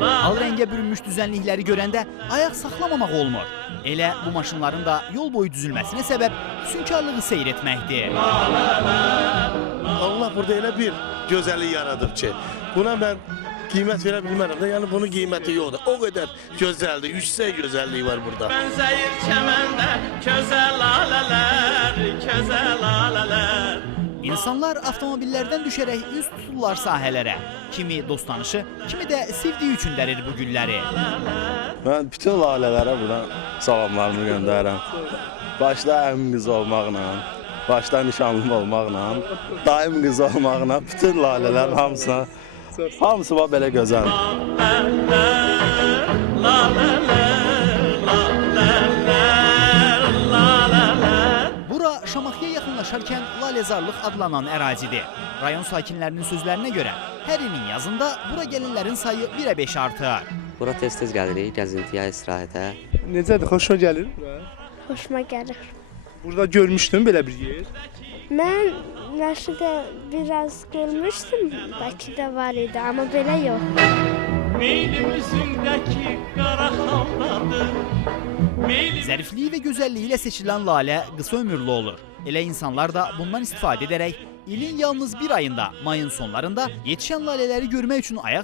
Al rəngə bürünmüş düzənlikləri görəndə ayaq saxlamamaq olmur. Elə bu maşınların da yol boyu düzülməsinə səbəb füsunkarlığı seyr etməkdir. Allah burada elə bir gözəllik yaradıb ki, buna mən qiymət verə bilmərəm də, yəni bunun qiyməti yoxdur. O qədər gözəldir, yüksək gözəlliyi var burada. Bənzəyir kəməndə gözəl lalələr, gözəl lalələr. İnsanlar avtomobillərdən düşərək üz tuturlar sahələrə. Kimi dostanışı, kimi də sevdiyi üçün dərir bu gülləri. Mən bütün lalələrə buradan salamlarımı göndərirəm. Başda əmim qızı olmaqla, başda nişanlım olmaqla, daim qızı olmaqla, bütün lalələrin hamısına, hamısı var belə gözəl. Bura Şamaxıya yaxınlaşarkən Lalezarlıq adlanan ərazidir. Rayon sakinlərinin sözlərinə görə hər ilin yazında bura gələnlərin sayı 1-ə 5 artır. Bura tez-tez gəlirik, gəzintiyə, istirahətə. Necədir, xoşuna gəlir? Xoşuma gəlir. Burada görmüşdüm belə bir yer. Mən Nəşidə biraz görmüşdüm, Bakıda var idi, amma belə yox. Meylimizindəki qara xaldadır. Zərifliyi və gözəlliyi ilə seçilən lalə qısa ömürlü olur. Elə insanlar da bundan istifadə edərək ilin yalnız bir ayında, mayın sonlarında yetişən lalələri görmək üçün ayaq